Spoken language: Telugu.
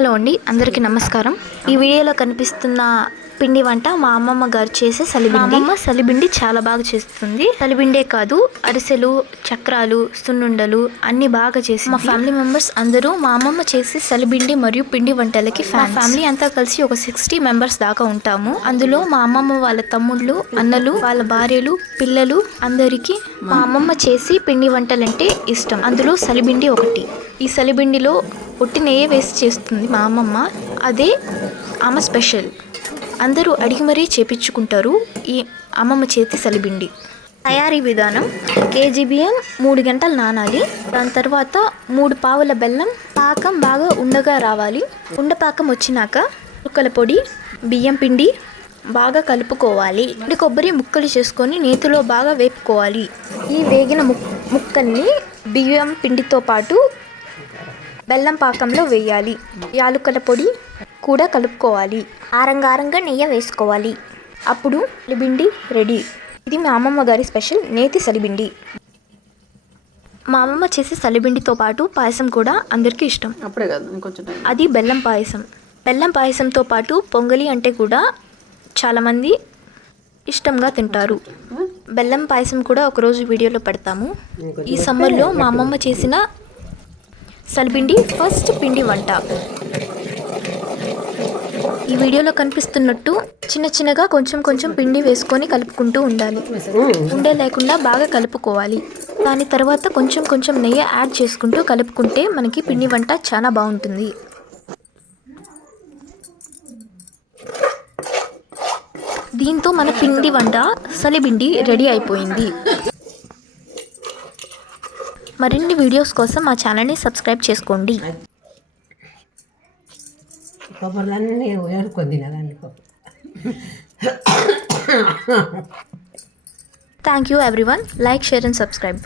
హలో అండి అందరికీ నమస్కారం. ఈ వీడియోలో కనిపిస్తున్న పిండి వంట మా అమ్మమ్మ గారు చేసే సలిబిండి మా అమ్మమ్మ సలిబిండి చాలా బాగా చేస్తుంది. సలిబిండే కాదు అరిసెలు చక్రాలు సున్నుండలు అన్ని బాగా చేసి మా ఫ్యామిలీ మెంబర్స్ అందరూ మా అమ్మమ్మ చేసే సలిబిండి మరియు పిండి వంటలకి మా ఫ్యామిలీ అంతా కలిసి ఒక సిక్స్టీ మెంబర్స్ దాకా ఉంటాము. అందులో మా అమ్మమ్మ వాళ్ళ తమ్ముళ్ళు అన్నలు వాళ్ళ భార్యలు పిల్లలు అందరికీ మా అమ్మమ్మ చేసి పిండి వంటలంటే ఇష్టం. అందులో సలిబిండి ఒకటి. ఈ సలిబిండిలో ఒట్టి నెయ్యి వేసి చేస్తుంది మా అమ్మమ్మ. అదే ఆమె స్పెషల్. అందరూ అడిగి మరీ చేపించుకుంటారు ఈ అమ్మమ్మ చేతి సలిబిండి. తయారీ విధానం కేజీ బియ్యం మూడు గంటలు నానాలి. దాని తర్వాత మూడు పావుల బెల్లం పాకం బాగా ఉండగా రావాలి. ఉండపాకం వచ్చినాక ముక్కల పొడి బియ్యం పిండి బాగా కలుపుకోవాలి. కొబ్బరి ముక్కలు చేసుకొని నేతిలో బాగా వేపుకోవాలి. ఈ వేగిన ముక్ ముక్కల్ని బియ్యం పిండితో పాటు బెల్లం పాకంలో వేయాలి. యాలుకల పొడి కూడా కలుపుకోవాలి. ఆరంగారంగా నెయ్యి వేసుకోవాలి. అప్పుడు సలిబిండి రెడీ. ఇది మా అమ్మమ్మ గారి స్పెషల్ నేతి సలిబిండి మా అమ్మమ్మ చేసే సలిబిండితో పాటు పాయసం కూడా అందరికీ ఇష్టం. అప్పుడే కాదు ఇంకొంచెం అది బెల్లం పాయసం. బెల్లం పాయసంతో పాటు పొంగలి అంటే కూడా చాలామంది ఇష్టంగా తింటారు. బెల్లం పాయసం కూడా ఒకరోజు వీడియోలో పెడతాము. ఈ సమ్మర్లో మా అమ్మమ్మ చేసిన సలిపిండి ఫస్ట్ పిండి వంట. ఈ వీడియోలో కనిపిస్తున్నట్టు చిన్న చిన్నగా కొంచెం కొంచెం పిండి వేసుకొని కలుపుకుంటూ ఉండాలి. ఉండే లేకుండా బాగా కలుపుకోవాలి. దాని తర్వాత కొంచెం కొంచెం నెయ్యి యాడ్ చేసుకుంటూ కలుపుకుంటే మనకి పిండి వంట చాలా బాగుంటుంది. దీంతో మన పిండి వంట సలిబిండి రెడీ అయిపోయింది. మరిన్ని వీడియోస్ కోసం మా ఛానల్ని సబ్స్క్రైబ్ చేసుకోండి. Thank you everyone like share and subscribe